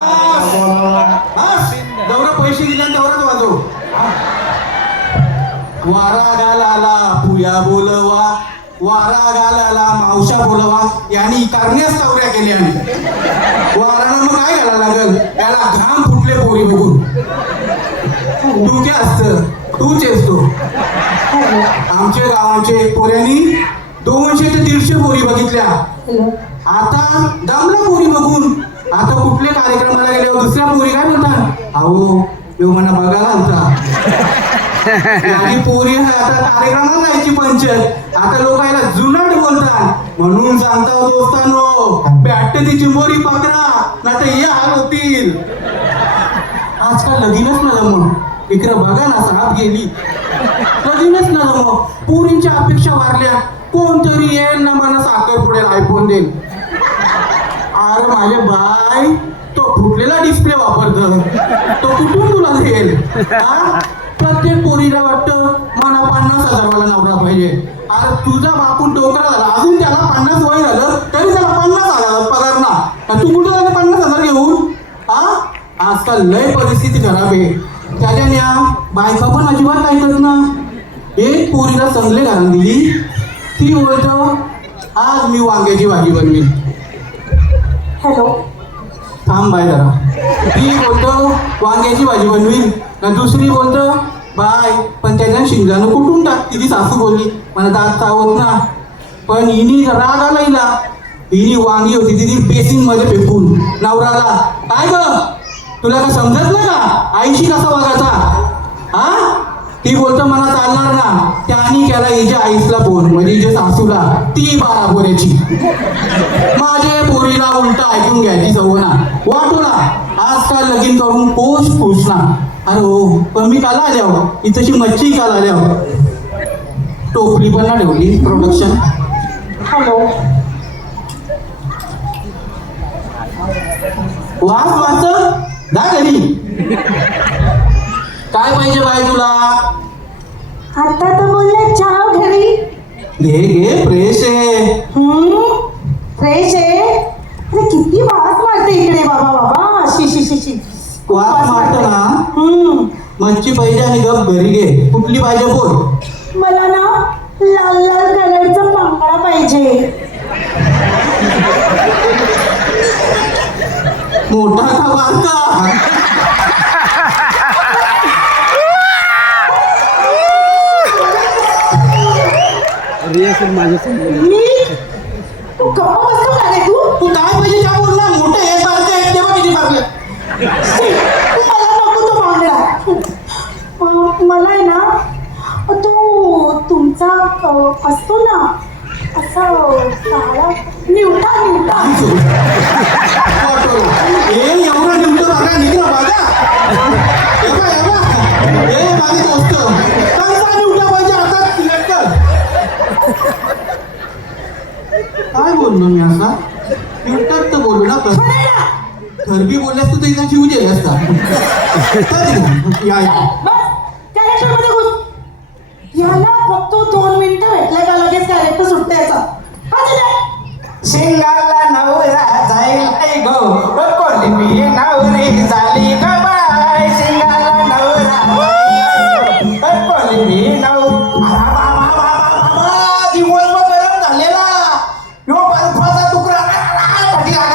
दौरा पैसे दिले दौराच वाजव. वारा गालाला पुया बोलवा, वारा गालाला मावशा बोलवा यांनी करण्यास चौऱ्या केल्या. वारानं मग काय घाला लागल, याला घाम फुटले पोरी बघून. तू काय असत तूच असतो. आमच्या गावाचे पोऱ्यांनी 200 ते 150 पोरी बघितल्या. आता दमला पोरी बघून. आता कुठल्या कार्यक्रमाला गेल्यावर दुसऱ्या पोरी काय बोलतात, अहो यो म्हणा बघायला आलता. पोरी आता कार्यक्रमाला जायची पंचायत. आता लोक याला जुनाट बोलतात. म्हणून सांगता दोस्तानो, बॅट ती चिंबोरी पकडा ना तर हे हाल होतील. आजकाल लगीनच ना जमून इकडे बघा ना, साथ गेली. लगीनच ना जमू. पोरींच्या अपेक्षा वाढल्या. कोणतरी येईल ना मला साखर पुढे आयफोन देईल. अरे माझे बाय, तो फुटलेला डिस्प्ले वापरतो, तो कुठून तुला देईल? प्रत्येक पोरीला वाटतं मला 50,000 नवरा पाहिजे. अरे तुझा बापून डोकरा झाला, अजून त्याला 50 वय झालं तरी त्याला 50,000 पगार ना. तू कुठे झाले 50,000 घेऊन? आजकाल लय परिस्थिती खराब आहे. त्याच्याने बायका पण अजिबात ऐकत ना. एक पोरीला चांगले घालून दिली, ती बोलतो आज मी वांग्याची भाजी बनवी. हॅलो, थांब बाय जरा. ती बोलतो वांग्याची भाजी बनवीन. दुसरी बोलतो बाय पण त्याच्या शिंगानं कुठून टाक. तिची सासू बोलली मला दात चावत ना. पण हिनी राग आला हिला. हिनी वांगी होती तिथे बेसिन मध्ये फेकून नवराला. काय ग तुला का समजत ना का आईशी कसा वागायचा? ती बोलतो मला चालणार ना. त्यानी केला हिच्या आईसला फोन, म्हणजे हिच्या सासूला, ती 12 पोऱ्याची. माझे पोरीला उलटा ऐकून घ्यायची सवय ना. वाटू ना आजकाल लगीन करून पोष खुश ना. अरे हो, पण मी काल आल्यावर इथंची मच्छी काल आल्यावर टोपली पण ना ठेवली. प्रोडक्शन. हॅलो, वाच जा घरी. काय पाहिजे बाय तुला? आता तर बोलले चहा घरी. घे फ्रेश आहे. फ्रेश आहे. अरे किती वास मारते इकडे बाबा बाबा. शी वास मारतो ना. मच्छी पाहिजे आणि गप घरी घे. कुठली पाहिजे बोल. मला ना लाल लाल कलरचा बांगडा पाहिजे. मोठा का बारका? तू गप्पा बसतो का रे? तू काय पाहिजे काय बोलला? मोठे एक बारके आहेत तेव्हा किती बारले? मला नको तो बांगडा. मला आहे ना तो तुमचा असतो ना असा काळा निवटा. एवढा निमतो बघा निघला बघा. माझे दोस्त कसा निवटा पाहिजे आता सिलेक्ट कर. काय बोललो मी असा? निवटात तर बोलू ना. खरबी बोलल्यास तर इथं जीव दे असता. याला फक्त 2 मिनिटं भेटल्या का लगेच कॅरेक्टर सुटायचा. शिंगाला नवरा जाईल गो कोलबी नवरी झाली ग बाय. शिंगाला नवरा कोलबी दिवसभर गरम झालेला यो बर्फाचा तुकडा पाठी काय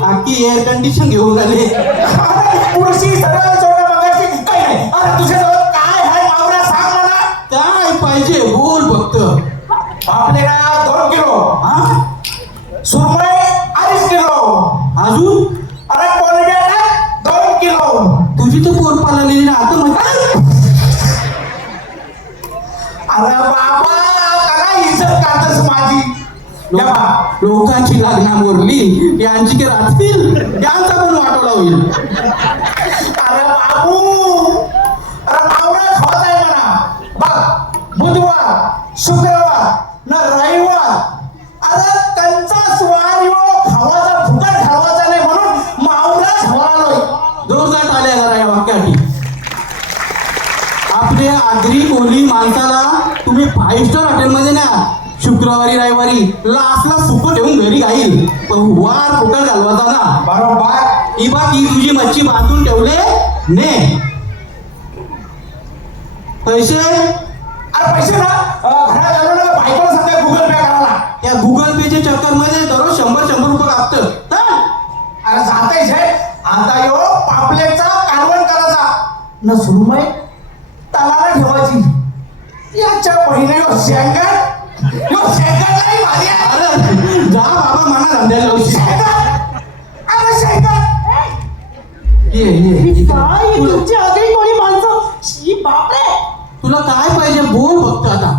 बाकी एअर कंडिशन घेऊन आले. पुढची सरळ छोटा बघायची काय नाही. अरे तुझ्याजवळ काय आहे मावरा सांग मला. काय पाहिजे बोल फक्त. आपल्याला 2 किलो सुरमई 2.5 किलो. अजून अरे कोलब्याला 2 किलो. तुझी तर पोर पाळलेली ना आता म्हणतात. अरे बाबा काय इज्जत काढतस माझी. लोकांची लग्ना मोरली यांची की राहतील यांचा पण वाटोला होईल. अरे बाबू अरे मावळा खात आहे म्हणा. बघ बुधवार शुक्रवार न रविवार. अरे त्यांचा स्वार खावाचा फुकट घालवायचा नाही म्हणून मावळाच हवालोय. जोरदार आल्या जरा या वाक्यासाठी. आपल्या आगरी कोली माणसाला तुम्ही 5 स्टार हॉटेलमध्ये ना शुक्रवारी रविवारी लासला सुख ठेवून घरी जाईल पण वार कुठं घालवायचा ना. बरोबर. ही बा ही तुझी मच्छी बांधून ठेवले ने पैसे. अरे पैसे ना घरात आलो ना बायकोला सांगा गुगल पे करायला. या गुगल पेच्या चक्कर मध्ये दररोज 100 रुपये लागतं. अरे जातायच आहे आता यो पापलेटचा कारवण करायचा न सुरमई तलाला ठेवायची याच्या बहिणी शेंगट नाही भारी आहे. अरे जा बाबा मना धंद्याला लावशी. शेंगट अरे शेंगट ये ही काय ही तुमची आगळी कोणी माणसं शी बापरे. तुला काय पाहिजे बोल फक्त आता.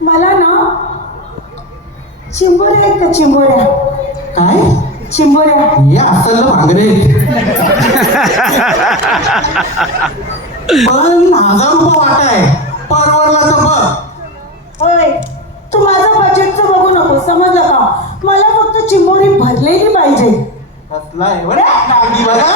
मला ना चिंबोऱ्या आहेत का चिंबोऱ्या. काय चिंबोऱ्या हे असलं भांगरे पण 1000 रुपये वाटाय परवडला तर बघ. होय तू माझं बजेटचं बघू नको समजलं का. मला फक्त चिंबोरी भरलेली पाहिजे. कसला एवढ्या नागदी बघा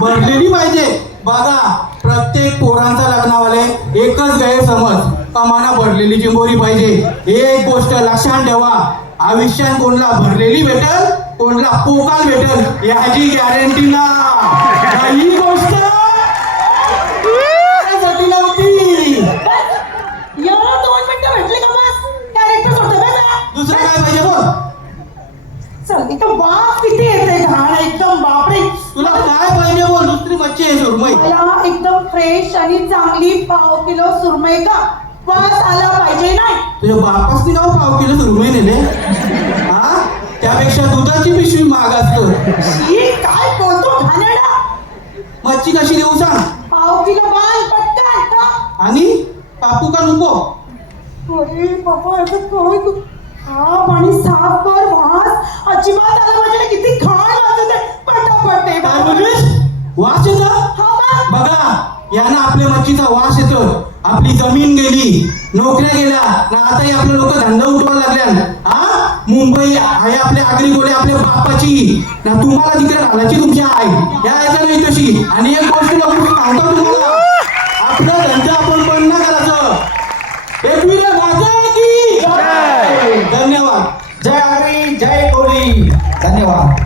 भरलेली पाहिजे. बघा प्रत्येक पोरांचा लग्नावाले एकच गैरसमज कमाना भरलेली चिंबोरी पाहिजे. एक गोष्ट लक्षात ठेवा आयुष्यात कोणला भरलेली भेटल कोणला पोकाल भेटल याची गॅरंटी ना. ही गोष्ट जटिल होती. एवढं 2 मिनिटं भेटले का बस कॅरेक्टर सोडतो का. दुसरं काय पाहिजे बोल. चल इथं वाफ किती येते घाण एकदम बापरे. तुला काय पाहिजे बोल. दुसरी मच्छी आहे सुरमई. मला एकदम फ्रेश आणि चांगली 1/2 किलो सुरमई का वास आला पाहिजे नाही. तुझ्या बापासनी गाव 1/2 किलो सुरमई नेले हा. त्यापेक्षा दुधाची पिशवी महाग असतं. शी काय बोलतो घाणेरडा. मच्छी कशी देऊ सांग. 1/2 किलो बाल पटकन का. आणि कापू का नको. अरे बाबा असं काय तू. हा पाणी साफ कर वास अजिबात आला म्हणजे किती घाण वाजत आहे पटापट आहे काय बाबा. बोललीस वास येतो. हा बा. बघा यानं आपल्या मच्छीचा वास येतो. आपली जमीन गेली नोकऱ्या गेल्या ना आताही आपले लोक धंदा उठवायला लागल्या. हा मुंबई आहे आपल्या आगरी गोळे आपल्या बापाची ना तुम्हाला तिकडे घालायची तुमची आई या ऐका नाही तशी. आणि एक गोष्ट लवकर सांगतो तुम्हाला आपला धंदा आपण बंद नाही करायचं. एकविरा राजा की धन्यवाद. जय हरी जय कोली धन्यवाद.